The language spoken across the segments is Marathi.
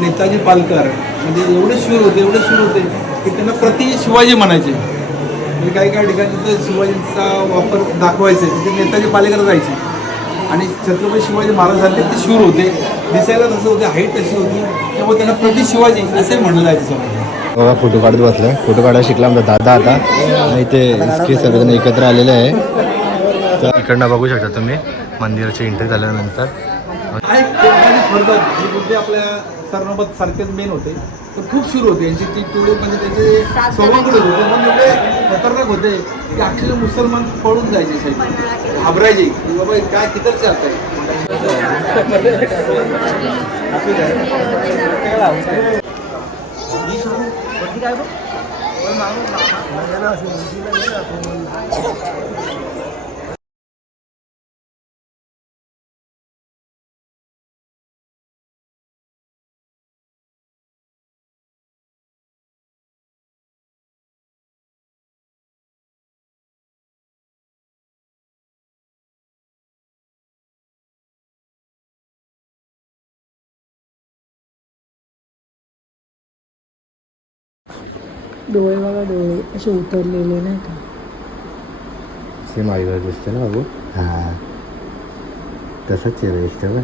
नेताजी पालकर म्हणजे एवढे शूर होते एवढे शूर होते की त्यांना प्रति शिवाजी म्हणायचे. म्हणजे काही काही ठिकाणी तिथं शिवाजींचा वापर दाखवायचे तिथे नेताजी पालेकर जायचे. आणि छत्रपती शिवाजी महाराज झाले ते शूर होते. दिसायला तसं होते हाईट तशी होती. त्यामुळे त्यांना प्रति शिवाजी असंही म्हणलं जायचं समजा. बघा फोटो काढत बसलाय. फोटो काढायला शिकला आमचा दादा आता. आणि ते इतके सगळेजण एकत्र आलेले आहे. तर इकडनं बघू शकता तुम्ही मंदिराची एंट्री झाल्यानंतर. आपल्या सरनोबत सारखेच मेन होते. तर खूप शूर होते. यांची ती तेवढे म्हणजे त्याचे स्वभावकडे होते. पण एवढे खतरनाक होते की अक्षरशः मुसलमान पळून जायचे साईड घाबरायचे. की बाबा काय कितरचे डोळे बघा डोळे असे उतरलेले नाही का? सेम आईवर दिसते ना बाबू हां. तसंच चेहरा दिसतं बघ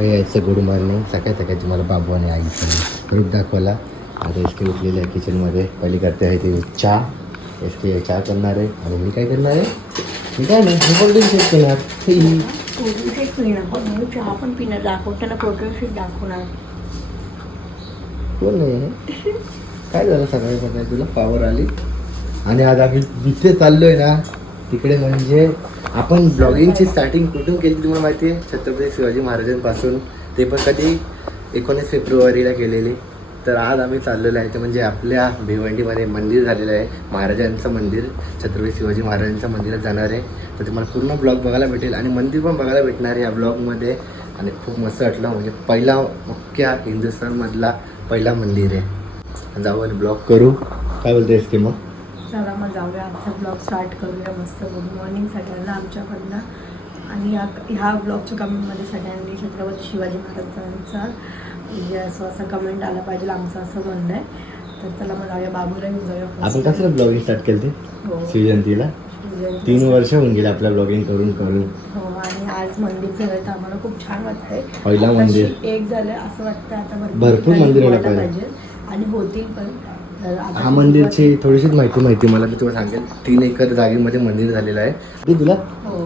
यायचं गुड मॉर्निंग. सकाळी सकाळची मला बाबू आणि आईचं रूप दाखवला. आता एस के उठलेली आहे किचनमध्ये पहिली करते आहे ती चहा. एस के चहा करणार आहे. आणि मी काय करणार आहे? मी काय नाही मी शेक प्रोटीन शेक पिणार पण चहा पण पिणार दाखवताना प्रोटीन शेक दाखवणार. कोण नाही काय झालं सकाळी सकाळी तुला पावर आली. आणि आज आम्ही जिथे चाललोय ना तिकडे म्हणजे आपण ब्लॉगिंगची स्टार्टिंग कुठून केली तुम्हाला माहिती आहे? छत्रपती शिवाजी महाराजांपासून. ते पण कधी एकोणीस फेब्रुवारीला केलेली. तर आज आम्ही चाललेलो आहे ते म्हणजे आपल्या भिवंडीमध्ये मंदिर झालेलं आहे. महाराजांचं मंदिर छत्रपती शिवाजी महाराजांचं मंदिरात जाणार आहे. तर तुम्हाला पूर्ण ब्लॉग बघायला भेटेल आणि मंदिर पण बघायला भेटणार आहे या ब्लॉगमध्ये आणि खूप मस्त वाटलं म्हणजे पहिला मुख्य हिंदुस्थानमधला पहिला मंदिर आहे. जाऊ आणि ब्लॉग करू. काय बोलतेस की मग? चला मग जाऊया. आमचा ब्लॉग स्टार्ट करूया. मस्त गुड मॉर्निंग सगळ्यांना आमच्याकडनं. आणि या ह्या ब्लॉगच्या कमेंटमध्ये सगळ्यांनी छत्रपती शिवाजी महाराजांचा म्हणजे असं असं कमेंट आलं पाहिजे. आमचं असं म्हणणं आहे. तर चला मग जाऊया. बाबूला घेऊन जाऊया आपण. कसं ब्लॉगिंग स्टार्ट केलं ते शिवजयंती. तीन वर्ष होऊन गेले आपल्या ब्लॉगिंग करून करून. हो आणि आज मंदिर झालं तर आम्हाला खूप छान वाटतंय. पहिलं मंदिर. एक झालं असं वाटतं आता भरपूर मंदिरं पाहिजे. आणि होतील पण. तर आता हा मंदिरची थोडीशीच माहिती माहिती मला मी तुम्हाला सांगेल तीन एकर जागेमध्ये मंदिर झालेलं आहे. ते तुला. हो.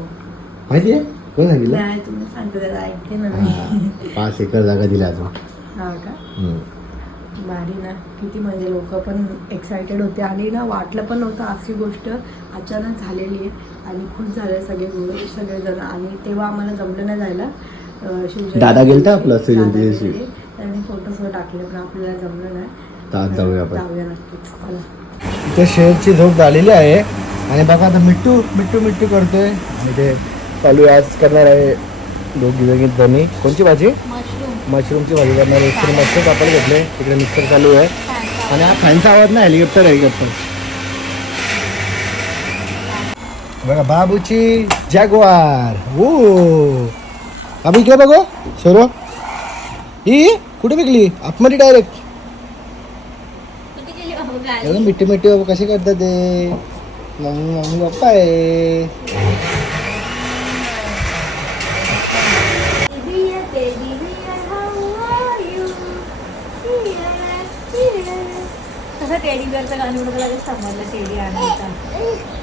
माहिती आहे? कोण सांगितलं? नाही तुम्ही सांगते त्याला ऐकते ना मी. हा, पाच एकर जागा दिली हा का? हम्म. भारी ना. किती म्हणजे लोक पण एक्सायटेड होते. आणि ना वाटलं पण नव्हतं अशी गोष्ट अचानक झालेली आहे. आणि खुश झाले सगळे गुरु सगळेजण. आणि तेव्हा आम्हाला जमलं नाही जायला. अं, शिवजयंती दादा गेलता आपला. शिवजयंती दादा दिवशी. गेले. त्यांनी फोटोज टाकले पण आपल्याला जमलं नाही. तर आज जाऊया आपण. जाऊया नक्कीच. चला. इथे शेरची झोप झालेली आहे. आणि बघा आता मिट्टू मिट्टू मिट्टू करतोय. आणि ते चालू आहे. आज करणार आहे दोघी दोघी जणी. कोणची भाजी? मशरूमची भाजी करणार आहे. तर मशरूम कापड घेतले. तिकडे मिक्सर चालू आहे. आणि हा फॅनचा आवाज नाही हेलिकॉप्टर हेलिकॉप्टर बघा बाबूची जॅगवार ओ बाबू इकडे बघू. सोरो. ही? कुठे विकली आतमध्ये डायरेक्ट मिठी मिठी बाबा कसे करतात ते? मम्मी मम्मी पप्पा आहे.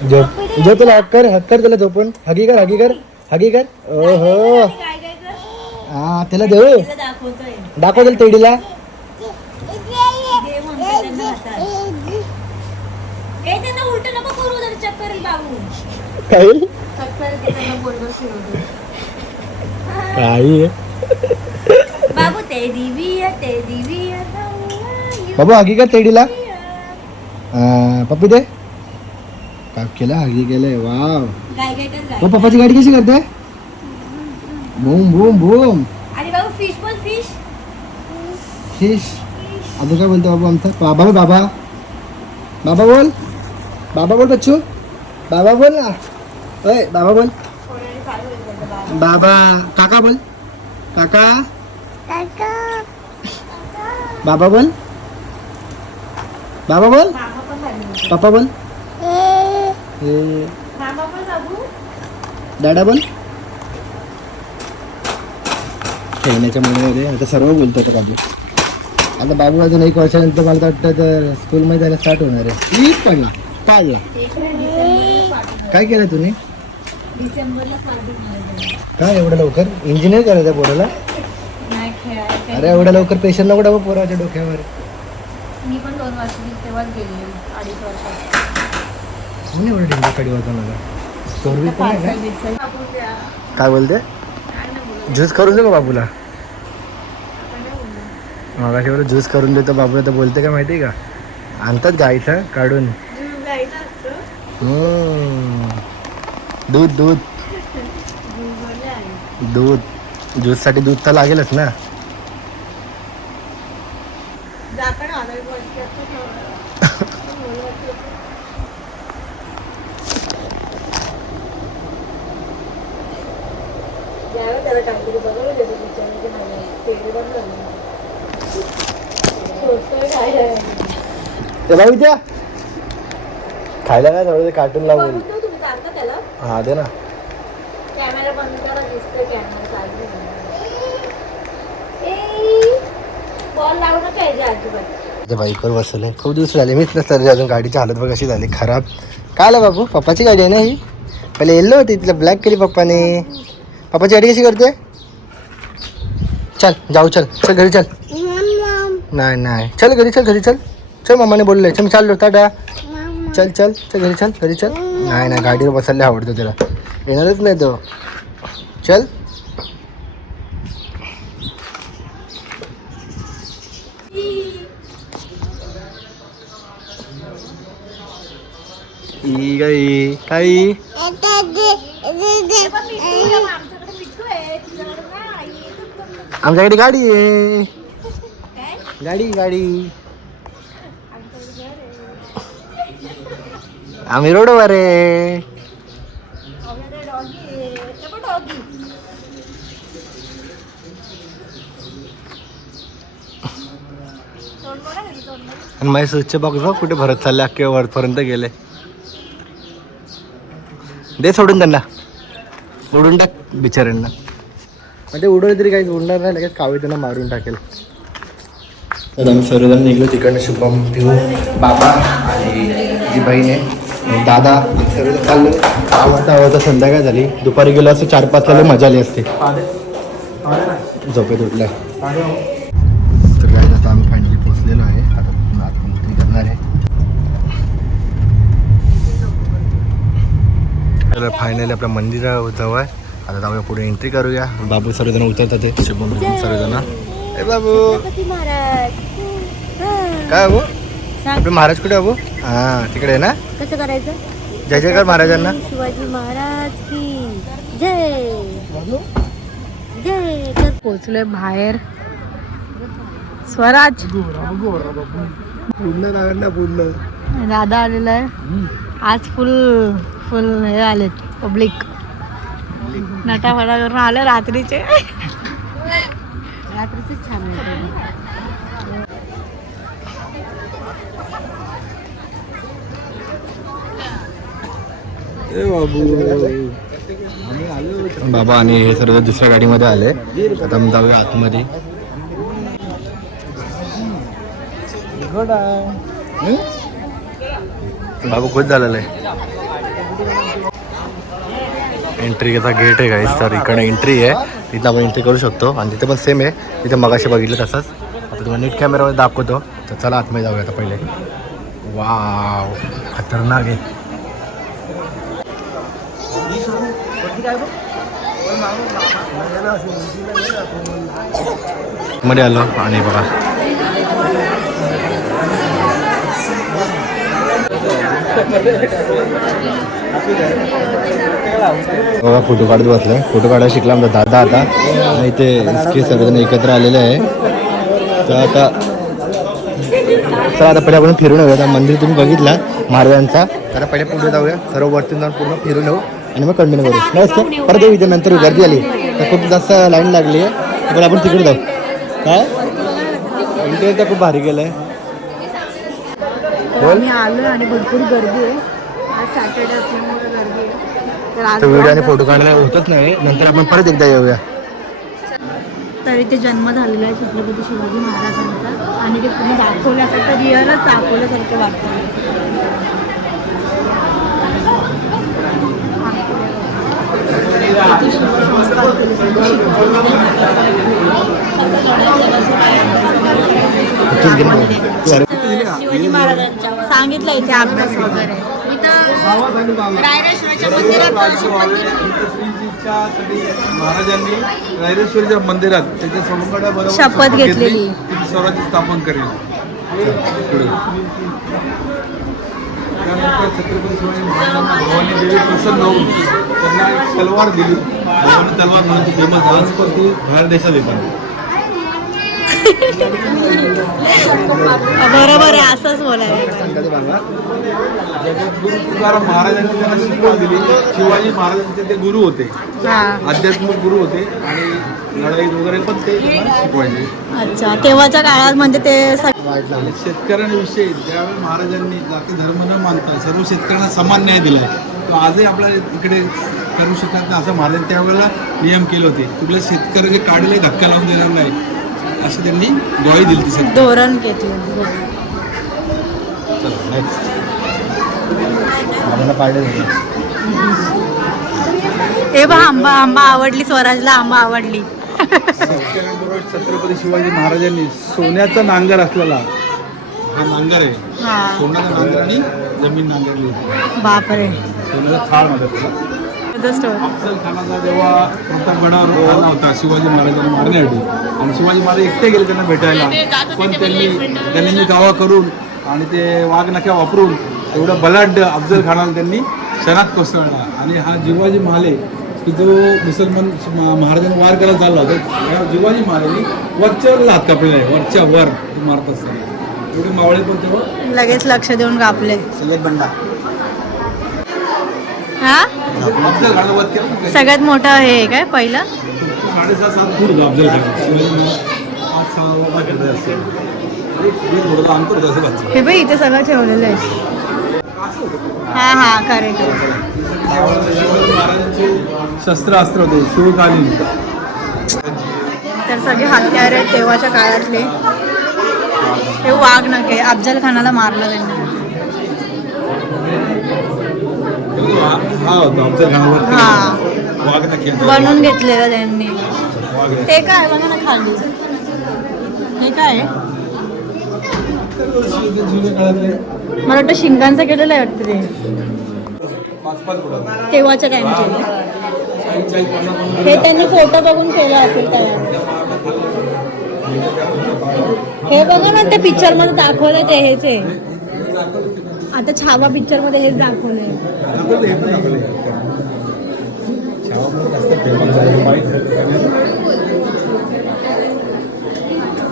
झोप झोप तुला हक कर हक कर त्याला झोपून. हगी कर हगी कर. हगी कर. ओहो. हा त्याला देऊ? तिला दाखवतोय दाखव त्याला तेडीला काही बाबू. ते दिविया ते दिविया बाबू हगी कर तेडीला? पप्पी दे. काप केला हगी केलंय वाव. हो पप्पाची गाडी कशी करते? बूम बूम बूम आणि बाबू फिश बोल फिश फिश अजून काय बोलतो बाबू आमचा? बाबा बोल बाबा. बाबा बोल. बाबा बोल बच्चू. बाबा बोल ना. अय बाबा बोल. बाबा. काका बोल. काका. बाबा बोल. बाबा बोल. पापा बोल. ए, दादा बोल. खेळण्याच्या मुलीमध्ये आता सर्व बोलतो आता बाबू आता बाबू अजून एक वर्षानंतर मला वाटतं तर स्कूलमध्ये जायला स्टार्ट होणार आहे. ईद पडला. पाडला. काय केलं तुम्ही? काय एवढं लवकर? इंजिनियर करायचं पोराला? अरे एवढ्या लवकर पेशंट नको टाकू पोराच्या डोक्यावर. मी पण दोन वर्षाची तेव्हाच गेली अडीच एवढं डेंगू कडे चोरवी? बिर्सल काय बोलते? ज्यूस करून दे का बाबूला? मगाशी बरं ज्यूस करून देतो बाबूला तर बोलते का माहिती आहे का? आणतात गाईचं काढून? दूध दूध. दूध. ज्यूससाठी दूध तर लागेलच ना. त्याला विद्या खायला काय थोडं कार्टून लावून हा दे ना कॅमेरा बंद करा दिसतोय कॅमेरा बॉल लावू नका याच्या अजिबात त्या बाईकवर बसवले खूप दिवस झाले मीच नसतं अजून गाडीची हालत बघ कशी झाली खराब काय आलं बाबू पप्पाची गाडी आहे ना ही पहिले येल्लो होती तिला ब्लॅक केली पप्पाने पप्पाची गाडी कशी करते चल जाऊ चल चल घरी, चल। नाही नाही चल घरी चल घरी, चल। चल मम्माने बोलले चल मी चाललो टाटा चल चल चल, घरी चल घरी, चल। नाही नाही गाडीवर बसायला आवडतं त्याला येणारच नाही तो। चल। ई गाई काही आमच्याकडे गाडी आहे. गाडी गाडी. आम्ही रोडवर आहे. आणि माझे स्वच्छ बॉक्स बघ कुठे भरत चालले अख्खे वरपर्यंत गेले. दे सोडून त्यांना. उडून टाक बिचाऱ्यांना. म्हणजे ते उडवले तरी काही उडणार नाही लगेच कावळी त्यांना मारून टाकेल. तर आम्ही सर्वजण निघलो तिकडनं शुभम पिऊ बाबा आणि जी बहीण आहे दादा सर्वजण चाललो. आवडता आवडता संध्याकाळ झाली. दुपारी गेलो असं चार पाच वेळेला मजा आली असते. झोपेत उठल्या तर काय आता आम्ही फायनली पोहोचलेलो आहे. आता पुन्हा करणार आहे. फायनली आपल्या मंदिराजवळ आता जाऊया पुढे एंट्री करूया. बाबू सर्वजण उतरतात ते शुभम सर्वजण. ए बाबू. महाराज. काय बाबू? आपले महाराज कुठे बाबू? हा तिकडे आहे ना? कसं करायचं? जय जयकार महाराजांना. शिवाजी महाराज की जय. जय. तर पोचलोय बाहेर. स्वराज. पूर्ण ना पूर्ण. दादा आलेला आहे. आज फुल फुल हे आलेत पब्लिक नटाफटा करून आले रात्रीचे. रात्रीचे छान बाबा. आणि हे सर्व दुसऱ्या गाडीमध्ये आले. आता आम्ही जाऊया आतमध्ये. बाबू खुश झालेला. आहे एंट्रीचा गेट आहे गाईस तर इकडे एंट्री आहे. तिथं आपण एंट्री करू शकतो. आणि तिथे पण सेम आहे. तिथे मगाशी बघितलं तसंच. आता तुम्हाला नीट कॅमेरावर दाखवतो. तर चला आतमध्ये जाऊया आता पहिले. वाव खतरनाक आहे. मध्ये आलो. आणि बघा. बघा फोटो काढत बसलाय. फोटो काढायला शिकला आमचा दादा आता. इथे इतके सर्वजण एकत्र आलेले आहे. तर आता चला आता पहिले आपण फिरून येऊया. मंदिर तुम्ही बघितला महाराजांचा. तर पहिले पुढे जाऊया. सर्व वरती जाऊन पूर्ण फिरून येऊ. आणि मग कंटिन्यू करू. नाही सर परत येऊ इथे नंतर गर्दी आली. तर खूप जास्त लाईन लागली आहे. पण आपण तिकडे जाऊ. काय? इंटरव्ह्यू तर खूप भारी गेलं आहे आलो आणि भरपूर गर्दी आहे. सॅटर्डे असल्यामुळे गर्दी आहे. तर आज व्हिडिओ आणि फोटो काढायला होतच नाही. नंतर आपण परत एकदा येऊया. तर इथे जन्म झालेला आहे छत्रपती शिवाजी महाराजांचा. आणि ते तुम्ही दाखवल्यासारखं रिअलच दाखवल्यासारखं वाटतं शिवाजी महाराजांच्या सांगितलं इथे अभ्यास वगैरे. महाराजांनी रायरेश्वरीच्या मंदिरात त्याच्या समुद्राबरोबर शपथ घेतलेली. स्वराज्य स्थापन करेल. त्यानंतर छत्रपती शिवाजी महाराजांना भवानी देवी प्रसन्न होऊन त्यांना एक तलवार दिली. तलवार म्हणून फेमस आज पण ती बाहेर देशात येतात. बरोबर आहे असंच बोलायला जगद्गुरु तुकाराम महाराजांनी त्यांना शिकवण दिली. शिवाजी महाराजांचे ते गुरु होते. हा. आध्यात्मिक गुरु होते आणि लढाई वगैरे पण ते त्यांना शिकवायचे. अच्छा तेव्हाच्या काळात म्हणजे ते शेतकऱ्यांविषयी ज्यावेळी महाराजांनी जाती धर्म न मानता सर्व शेतकऱ्यांना समान न्याय दिलाय तो आजही आपल्या इकडे करू शकत नाही असं महाराजांनी त्यावेळेला नियम केले होते. कुठल्या शेतकऱ्याचे काढले धक्का लावून देणार नाही. अशी त्यांनी ग्वाही दिली ती सगळी. धोरण घेतलं. आम्हाला पाहिजे हे बा आंबा आंबा आवडली स्वराजला आंबा आवडली. छत्रपती शिवाजी महाराजांनी सोन्याचा नांगर असलेला हा नांगर आहे. हा. सोन्याचा नांगर आणि जमीन नांगरली बापरे. सोन्याचा थाळ म्हणतात त्याला. खानाचा जेव्हा प्रतापगडावर आला होता शिवाजी महाराजांना मारण्यासाठी आणि शिवाजी महाराज एकटे गेले त्यांना भेटायला. पण त्यांनी त्यांनी गावा करून आणि ते वाघनख्या वापरून एवढं बलाढ्य अफजल खानाला त्यांनी शनात कोसळला. आणि हा जिवाजी महाले की जो मुसलमान महाराजांनी वार करायला चालला होता या जिवाजी महाराजांनी वरच्यावर हात कापलेला आहे. वरच्या वर मारत असताना. एवढे मावळे पण तेव्हा? लगेच लक्ष देऊन कापले. सय्यद बंडा. हा? सगळ्यात मोठं हे आहे काय पहिलं. हे बाई इथे सगळं ठेवलेलं आहे. हा हा महाराजांचे शस्त्र अस्त्र होते शिवकालीन. तर सगळे हत्यार आहेत तेव्हाच्या काळातले. हे वाघ नके अफजल खानाला मारलं त्यांनी. हा होता बनवून घेतलेलं त्यांनी. वाघ. ते काय बघा ना खाली. हे काय? आहे? जुन्या काळातले मला वाटतं शिंगांचं केलेलं आहे वाटतं ते. पाच पाच फुटात तेव्हाच्या टाइमचे चाळीस चाळीस पन्नास पन्नास हे त्यांनी फोटो बघून केलं असेल तयार हे बघा ना ते पिक्चरमध्ये दाखवलं ते हेच. आहे आता छावा पिक्चरमध्ये हेच दाखवलंय. हे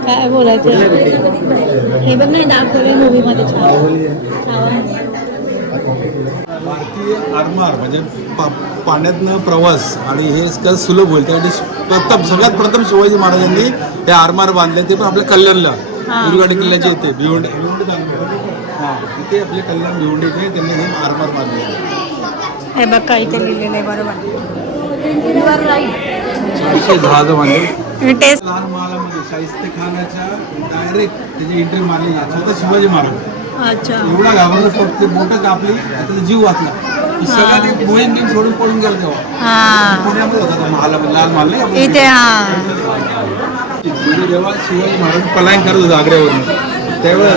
काय बोलायचं? हे बघ नाही दाखवलंय मूवी मध्ये भारतीय आरमार म्हणजे पाण्यातनं प्रवास आणि हे इतकं सुलभ होईल. त्यासाठी प्रथम सगळ्यात प्रथम शिवाजी महाराजांनी हे आरमार बांधले ते पण आपल्या कल्याणला. दुर्गाडी किल्ल्याच्या इथे भिवंडी भिवंडी इथे आपले कल्याण भिवंडी इथे त्यांनी हे आरमार बांधले हे बघ काय इथे लिहिलेलं आहे बरोबर. जहाजं बांधले टेस्ट लहान महालामध्ये शाहिस्ते खानाच्या डायरेक्ट त्याची एंट्री मारली स्वतः शिवाजी महाराज. अच्छा. एवढा घाबरला फक्त बोटं कापली त्याचा जीव वाचला. सगळ्या ते मोहीम गेम सोडून पळून गेला तेव्हा. पुण्यामध्ये होता तो महालामध्ये लहान महाल नाही इथे म्हणजे जेव्हा शिवाजी महाराज पलायन करत होता आग्र्यावरून त्यावेळेस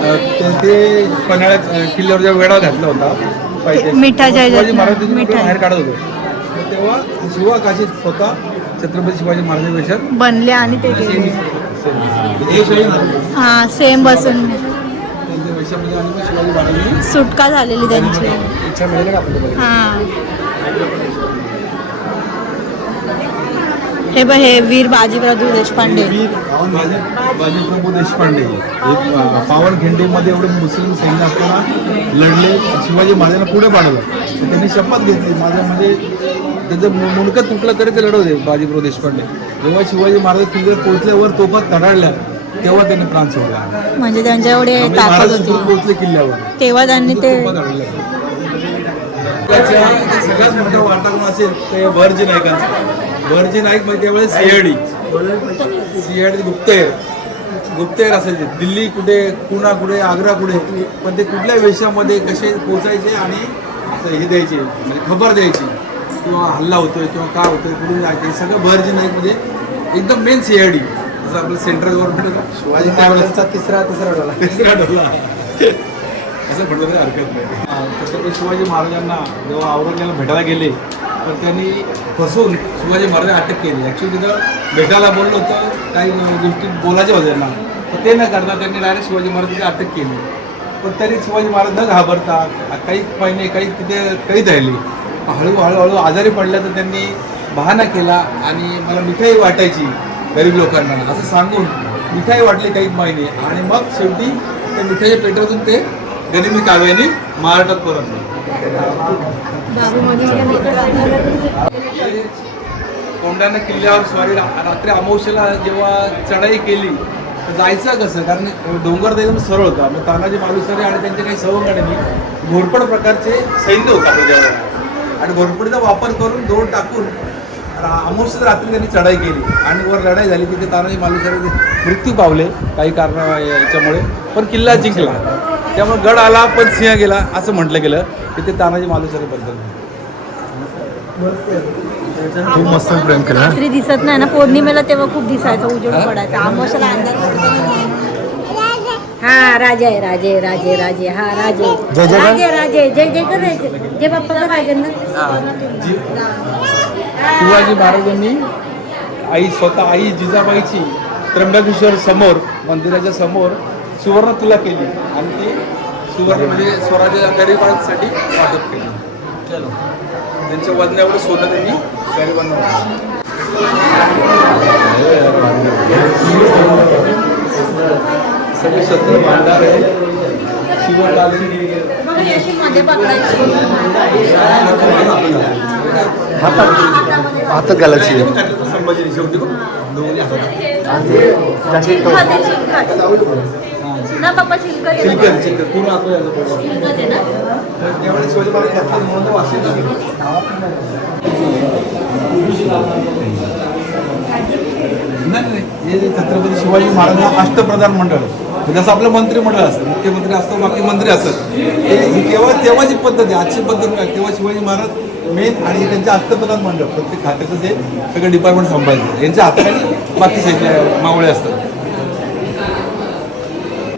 ते पन्हाळ्यात किल्ल्यावर जेव्हा वेढा घातला होता मिठाच्या महाराज. बाहेर काढत होते. तेव्हा शिवा काशीत स्वतः छत्रपती शिवाजी महाराजांच्या वेशात बनले आणि ते हे महाराज सेम बसून. सुटका झालेली त्यांची. हा. हे बघ हे वीर बाजीप्रभू देशपांडे. वीर बाजीप्रभू देशपांडे. पावनखिंडीमध्ये एवढे मुस्लिम सैन्य असताना लढले. शिवाजी महाराजांना पुढे पाडलं त्यांनी शपथ घेतली. माझं म्हणजे त्यांचं मु- मुंडकं तुटलं तरी ते लढवते बाजीप्रभू देशपांडे. जेव्हा शिवाजी महाराज किल्ल्यावर पोहोचल्यावर तोफा तडाडल्या तेव्हा त्यांनी प्राण सोडला. म्हणजे त्यांच्या एवढे ताकद होती. पोहोचले किल्ल्यावर. तेव्हा त्यांनी ते सगळ्यात मोठा वार्ता कोण असेल ते भरजी नायकांचा भरजी नाईक म्हणजे त्यावेळेस सिआयडी सिआयडी गुप्तहेर गुप्तहेर असायचे दिल्ली कुठे पुणा कुठे आग्रा कुठे? पण ते कुठल्या वेशामध्ये कसे पोचायचे आणि हे द्यायचे म्हणजे खबर द्यायची किंवा हल्ला होतोय किंवा काय होतोय कुठून जायचं हे सगळं भरजी नाईक म्हणजे एकदम मेन सिआयडी जसं आपलं सेंट्रल गव्हर्नमेंट शिवाजी महाराजांचा तिसरा तिसरा डोला. तिसरा डोला. असं म्हटलं तरी हरकत नाही. हा, छत्रपती शिवाजी महाराजांना जेव्हा औरंगजेबाला भेटायला गेले तर त्यांनी फसवून शिवाजी महाराज अटक केली. ॲक्च्युली तिथं भेटायला बोललो होतं. काही गोष्टी बोलायच्या होत्या ना पण ते न करता त्यांनी डायरेक्ट शिवाजी महाराजांची अटक केली. पण तरी शिवाजी महाराज न घाबरता काही महिने काही तिथे कैद राहिली. हळूहळू हळूहळू आजारी पडल्या तर त्यांनी बहाणा केला आणि मला मिठाई वाटायची गरीब लोकांना. असं सांगून मिठाई वाटली काही महिने. आणि मग शेवटी त्या मिठाईच्या पेटातून ते गनिमी काव्याने महाराष्ट्रात परतले कोंडानं किल्ल्यावर स्वारी रात्री अमावश्याला जेव्हा चढाई केली तर जायचं कसं? कारण डोंगर तर एकदम सरळ होता. मग तानाजी मालुसरे आणि त्यांचे काही सवंगड्यांनी घोरपड प्रकारचे सैन्य होतं आपल्या आणि घोरपडीचा वापर करून दोन टाकून रा- रात्री त्यांनी चढाई केली. आणि वर लढाई झाली तिथे तानाजी मालुसरे मृत्यू पावले काही कारण याच्यामुळे. पण किल्ला जिंकला. त्यामुळे गड आला पण सिंह गेला असं म्हटलं गेलं. की ते तानाजी मालुसरेबद्दल खूप मस्त प्रेम केलं रात्री दिसत नाही ना पौर्णिमेला तेव्हा खूप दिसायचं उजेड पडायचा. आमोशाला अंधार. हा राजे आहे राजे राजे राजे हा राजे जय जय राजे राजे जय जय कर राजे जय बाप्पा कर राजे ना. शिवाजी महाराजांनी आई स्वतः आई जिजाबाईची त्र्यंबकेश्वर समोर मंदिराच्या समोर सुवर्ण तुला केली आणि ती सुवर्ण म्हणजे स्वराज्य गरिबांसाठी वाटप केली. चलो. त्यांच्या वजन एवढं सोनं त्यांनी गरिबांना सगळे शस्त्र भांडार आहे शिवकाली हातात घालायची. संभाजी शेवटी. ना बाप्पा चिलखत आहे पूर्ण ना? शिवाजी महाराज घातले म्हणून ते वाचले जाते. नाही नाही हे जे छत्रपती शिवाजी महाराज हा अष्टप्रधान मंडळ. जसं आपलं मंत्रिमंडळ असतं मुख्यमंत्री असतं बाकी मंत्री असतात. हे केव्हा तेव्हाची पद्धत आहे आजची पद्धत नाही तेव्हा शिवाजी महाराज मेन आणि त्यांचे अष्टप्रधान मंडळ प्रत्येक खात्याचं ते सगळं डिपार्टमेंट सांभाळायचं यांच्या हाताखाली बाकी सगळे मावळे असतात.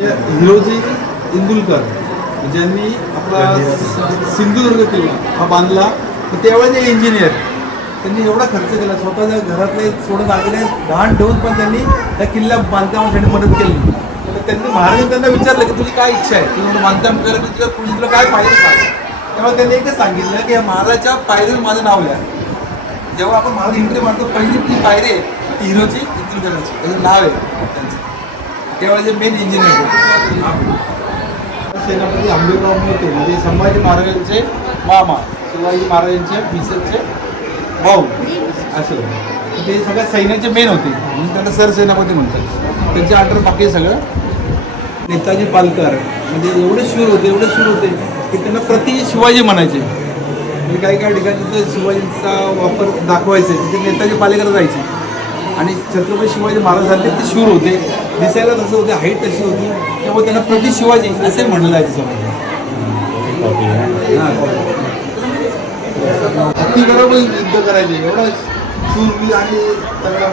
हिरोजी इंदुलकर ज्यांनी आपला सिंधुदुर्ग किल्ला हा बांधला तर त्यावेळेस इंजिनियर त्यांनी एवढा खर्च केला स्वतःच्या घरातले सोडून दागिने घाण ठेवून पण त्यांनी त्या किल्ला बांधकामासाठी मदत केली. तर त्यांनी महाराजांनी त्यांना विचारलं की तुझी काय इच्छा आहे? तुझं बांधकाम करायला तुझ्या तुझी तुला काय पाहिजे सांग तेव्हा त्यांनी एकच सांगितलं की या महाराजाच्या पायरीवर माझं नाव लिहा. जेव्हा आपण महाराज एंट्री मारतो पहिली ती पायरी आहे ती हिरोची इंदुलकरांची. त्याचं नाव आहे त्यांचं. तेव्हा जे मेन इंजिनियर सेनापती आंबेराव होते म्हणजे संभाजी महाराजांचे मामा शिवाजी महाराजांचे मिसेसचे भाऊ असं. ते सगळ्या सैन्याचे मेन होते. म्हणून त्यांना सरसेनापती म्हणतात. त्यांच्या अंडर बाकी सगळं. नेताजी पालकर म्हणजे एवढे शूर होते एवढे शूर होते की त्यांना प्रति शिवाजी म्हणायचे. म्हणजे काही काही ठिकाणी तिथं शिवाजींचा वापर दाखवायचे तिथे नेताजी पालेकर जायचे. आणि छत्रपती शिवाजी महाराज झाले ते शूर होते. दिसायला तसं होते हाईट तशी होती. त्यामुळे त्यांना प्रति शिवाजी असे म्हणलं जायचं समजा हत्ती बरोबर युद्ध करायचे. एवढा शूरवीर आणि तगडा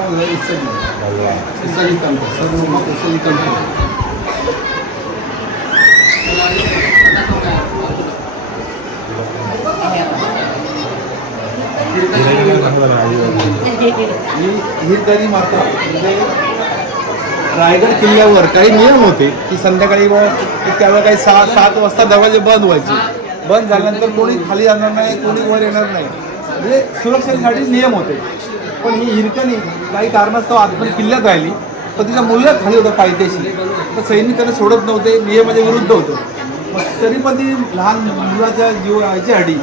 सर्व मग ही ही तरी मात्र म्हणजे रायगड किल्ल्यावर काही नियम होते की संध्याकाळी व त्यावेळेला काही सहा सात वाजता दरवाजे बंद व्हायचे. बंद झाल्यानंतर कोणी खाली जाणार नाही कोणी वर येणार नाही. म्हणजे सुरक्षेसाठी नियम होते. पण ही हिरकणी काही कारणास्तव आजपर्यंत किल्ल्यात राहिली पण तिचा मुलगा खाली होता पायथ्याशी. तर सैनिक त्यांना सोडत नव्हते नियमाच्या विरुद्ध होतं. तरी पण ती लहान मुलाच्या जीव याच्यासाठी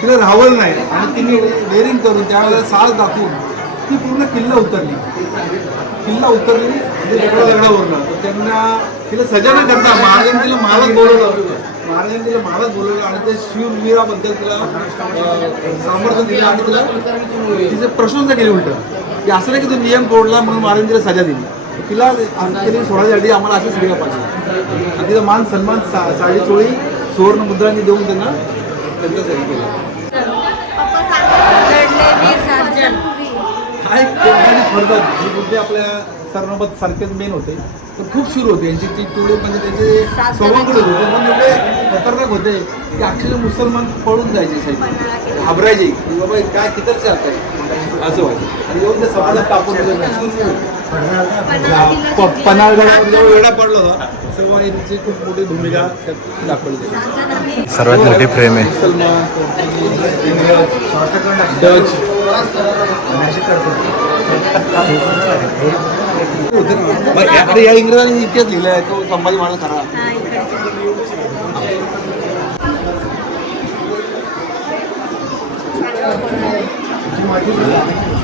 तिला राहवलं नाही आणि तिने डेअरिंग करून त्यावेळेला साहस दाखवून ती पूर्ण किल्ला उतरली. किल्ला उतरली दगडा दगडावरनं तर त्यांना तिला सजा न करता महाराजांनी तिला महाराज बोलवलं. महाराजांनी तिला महाराज बोलवलं आणि ते शूरवीराबद्दल तिला अं, सामर्थ्य दिलं आणि तिला तिची प्रशंसा केली उलट. की असं नाही की तो नियम तोडला म्हणून महाराजांनी तिला सजा दिली. तिला सोडायसाठी आम्हाला असं सगळं पाहिजे. आणि तिचा मान सन्मान सा साडी चोळी सुवर्ण मुद्रांनी देऊन त्यांना त्यांच्यासाठी केलं. हा एक कोणत्याही फरदार ही बुद्धी आपल्या सरनोबत सारखेच मेन होते. पण खूप शूर होते. यांची ती टोळे म्हणजे त्यांचे सवंगड होते. पण एवढे खतरनाक होते की अक्षरशः मुसलमान पळून जायचे साहेब. घाबरायचे. की बाबा काय कितरचे आता असं व्हायचं. आणि येऊन ते समाजात पन्हाळगडावर पडला होता. तेव्हा यांची खूप मोठी भूमिका त्यात दाखवली गेली. सर्वात मोठी प्रेम आहे. मुसलमान डच. या- अरे या इंग्रजांनी इतिहास लिहिलाय तो संभाजी महाराज खरा.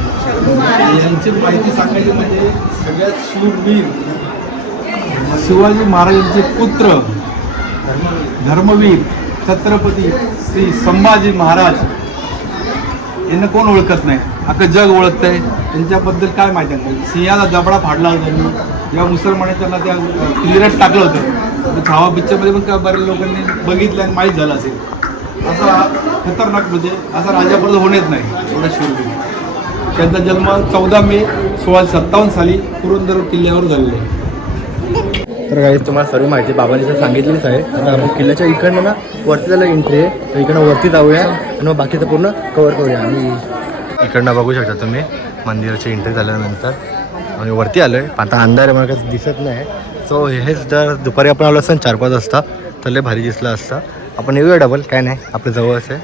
यांची माहिती सांगायची म्हणजे सगळ्यात शूरवीर शिवाजी महाराजांचे पुत्र धर्मवीर छत्रपती श्री संभाजी महाराज यांना कोण ओळखत नाही? अख्खं जग ओळखत आहे त्यांच्याबद्दल काय माहिती आहे? सिंहाला जबडा फाडला होता त्यांनी. जेव्हा मुसलमाने त्यांना त्या क्लिअरच टाकलं होतं. तर छावा पिक्चरमध्ये पण काय बऱ्याच लोकांनी बघितलं आणि माहीत झालं असेल. असा खतरनाक म्हणजे असा राजापर्यंत होणेच नाही. एवढा शूरवीर त्यांचा जन्म चौदा मे सोळाशे सत्तावन्न साली पुरंदर किल्ल्यावर झालेला आहे. तर काही तुम्हाला सर्व माहिती बाबांनी जर सांगितलीच आहे. आता आपण किल्ल्याच्या इकडनं ना वरती झालं एंट्री आहे. तर इकडनं वरती जाऊया. आणि मग बाकीचं पूर्ण कवर करूया. आणि इकडनं बघू शकता तुम्ही. मंदिराची एंट्री झाल्यानंतर. आणि वरती आलो आहे आता अंधार आहे मला काही दिसत नाही. सो हेच जर दुपारी आपण आलो असतं चार पाच वाजता तर लय भारी दिसलं असतं. आपण येऊया डबल काय नाही आपलं जवळच आहे.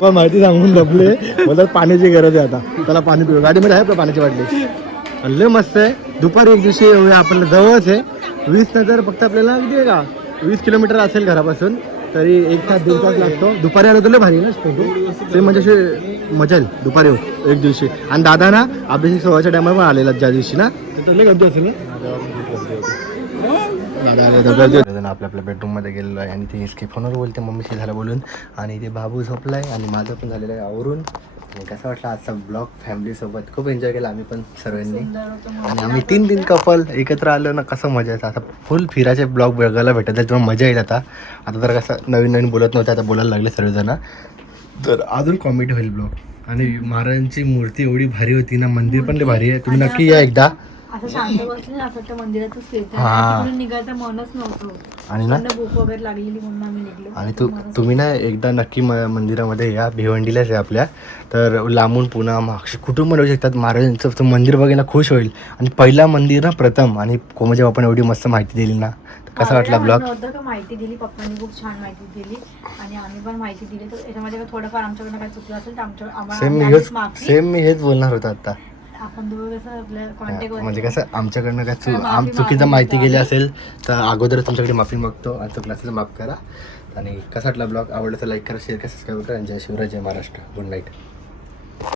पण माहिती सांगून डबले मला पाण्याची गरज आहे आता. त्याला पाणी पिऊ. गाडीमध्ये आहे का पाण्याची वाटली लय मस्त आहे. दुपारी एक दिवशी येऊया आपण. जवळच आहे. वीस नंतर फक्त आपल्याला किती आहे का वीस किलोमीटर असेल घरापासून. तरी एक तास दीड तास लागतो. दुपारी आलो तर भारी ना फोटो ते म्हणजे असे मजा येईल. दुपारी येऊ एक दिवशी. आणि दादा ना अभिषेक सोहळ्याच्या टायमाला पण आलेला ज्या दिवशी ना. गर्दी असेल दादा आले तर गर्दी होती. आपल्या आपल्या बेडरूममध्ये गेलेलो आहे. आणि ते इसके फोनवर बोलते. मम्मीशी झालं बोलून. आणि ते बाबू झोपला आहे आणि माझं पण झालेलं आहे आवरून. आणि कसं वाटलं आजचा ब्लॉग फॅमिलीसोबत खूप एन्जॉय केला आम्ही पण सर्वांनी. आणि आम्ही तीन तीन कपल एकत्र आलो ना कसं मजा येतं. आता फुल फिराचे ब्लॉग बघायला भेटत आहे तेव्हा मजा येईल आता. आता तर कसं नवीन नवीन बोलत नव्हते आता बोलायला लागले सर्वजण. तर अजून कॉमेडी होईल ब्लॉग आणि महाराजांची मूर्ती एवढी भारी होती ना मंदिर पण लय भारी आहे. तुम्ही नक्की या एकदा. असं शांत बसले ना असं वाटतं मंदिरातच फिरतोय. हा. तिकडून निघायचं मनच नव्हतं. आणि ना? भूक वगैरे लागलेली म्हणून आम्ही निघलो. आणि तू तुम्ही ना एकदा नक्की म मंदिरामध्ये या. भिवंडीलाच आहे आपल्या. तर लांबून पुन्हा मागशी कुटुंब राहू शकतात. महाराजांचं मंदिर बघायला खुश होईल. आणि पहिला मंदिर ना प्रथम. आणि कोमजे बापाने एवढी मस्त माहिती दिली ना तर कसा वाटला ब्लॉग का माहिती दिली. पप्पांनी खूप छान माहिती दिली. आणि आम्ही पण माहिती दिली. तर याच्यामध्ये काय थोडंफार आमच्याकडनं काय चुकलं असेल तर आमच्या आम्हाला सेम मी आम्हाला हेच माफी सेम मी हेच बोलणार होतो आता. म्हणजे कसं आमच्याकडनं काय चुक आम चुकीचं माहिती गेली. असेल तर अगोदर तुमच्याकडे माफी मागतो. असेल तर माफ करा. आणि कसा वाटला ब्लॉग? आवडला तर लाईक करा शेअर करा सबस्क्राईब करा. आणि जय शिवराय जय महाराष्ट्र. Good night